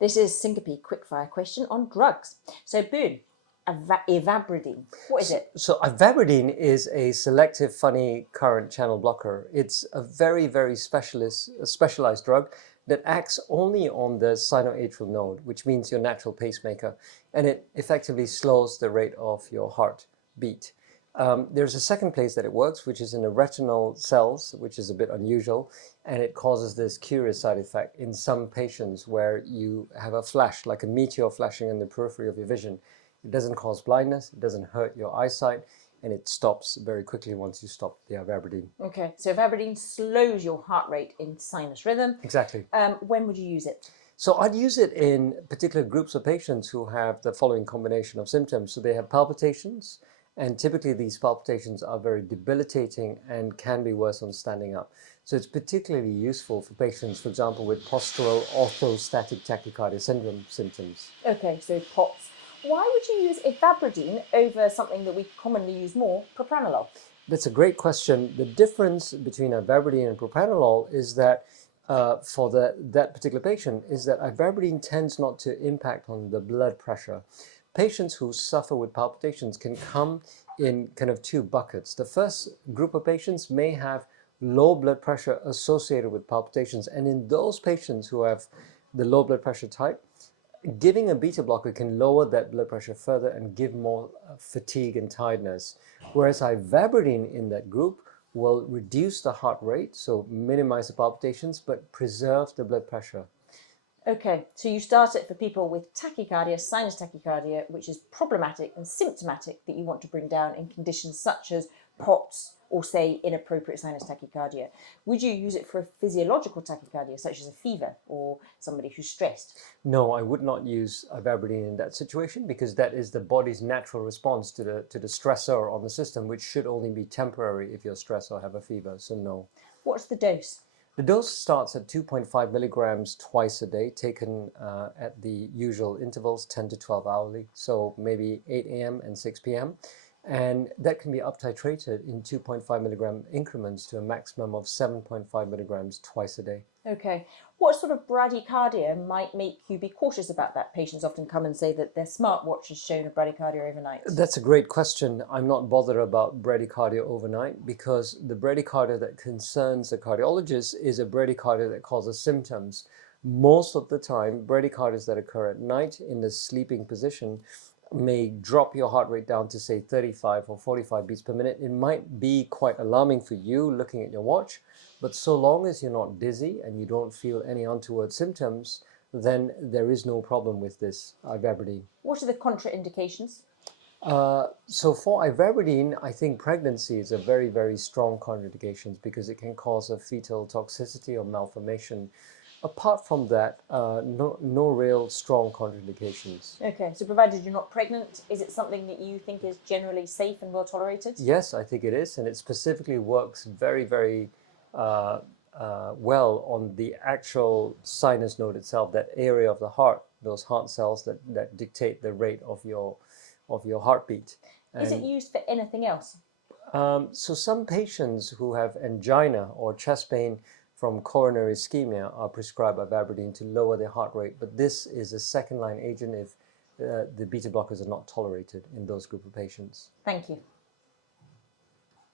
This is Syncope quickfire question on drugs. So, Boone, Ivabradine, what is it? So Ivabradine is a selective funny current channel blocker. It's a very specialized drug that acts only on the sinoatrial node, which means your natural pacemaker, and it effectively slows the rate of your heart beat. There's a second place that it works, which is in the retinal cells, which is a bit unusual, and it causes this curious side effect in some patients where you have a flash, like a meteor flashing in the periphery of your vision. It doesn't cause blindness, it doesn't hurt your eyesight, and it stops very quickly once you stop the Ivabradine. Okay, so Ivabradine slows your heart rate in sinus rhythm. Exactly. When would you use it? So I'd use it in particular groups of patients who have the following combination of symptoms. So they have palpitations, and typically these palpitations are very debilitating and can be worse on standing up. So it's particularly useful for patients, for example, with postural orthostatic tachycardia syndrome symptoms. Okay, so POTS. Why would you use Ivabradine over something that we commonly use more, propranolol? That's a great question. The difference between Ivabradine and propranolol is that for that particular patient is that Ivabradine tends not to impact on the blood pressure. Patients who suffer with palpitations can come in kind of two buckets. The first group of patients may have low blood pressure associated with palpitations, and in those patients who have the low blood pressure type, giving a beta blocker can lower that blood pressure further and give more fatigue and tiredness. Whereas Ivabradine in that group will reduce the heart rate, so minimize the palpitations, but preserve the blood pressure. Okay, so you start it for people with tachycardia, sinus tachycardia, which is problematic and symptomatic that you want to bring down in conditions such as POTS or, say, inappropriate sinus tachycardia. Would you use it for a physiological tachycardia, such as a fever or somebody who's stressed? No, I would not use Ivabradine in that situation because that is the body's natural response to the stressor on the system, which should only be temporary if you're stressed or have a fever, so no. What's the dose? The dose starts at 2.5 milligrams twice a day, taken at the usual intervals, 10 to 12 hourly, so maybe 8 a.m. and 6 p.m. And that can be up-titrated in 2.5 milligram increments to a maximum of 7.5 milligrams twice a day. Okay. What sort of bradycardia might make you be cautious about that? Patients often come and say that their smartwatch has shown a bradycardia overnight. That's a great question. I'm not bothered about bradycardia overnight because the bradycardia that concerns the cardiologist is a bradycardia that causes symptoms. Most of the time, bradycardias that occur at night in the sleeping position may drop your heart rate down to, say, 35 or 45 beats per minute. It might be quite alarming for you looking at your watch, but so long as you're not dizzy and you don't feel any untoward symptoms, then there is no problem with this Ivabradine. What are the contraindications? So for Ivabradine, I think pregnancy is a very strong contraindication because it can cause a fetal toxicity or malformation. Apart from that, no real strong contraindications. Okay, so provided you're not pregnant, is it something that you think is generally safe and well tolerated? Yes, I think it is, and it specifically works very well on the actual sinus node itself, that area of the heart, those heart cells that dictate the rate of your heartbeat. Is it used for anything else? So some patients who have angina or chest pain from coronary ischemia are prescribed Ivabradine to lower their heart rate, but this is a second-line agent if the beta blockers are not tolerated in those group of patients. Thank you.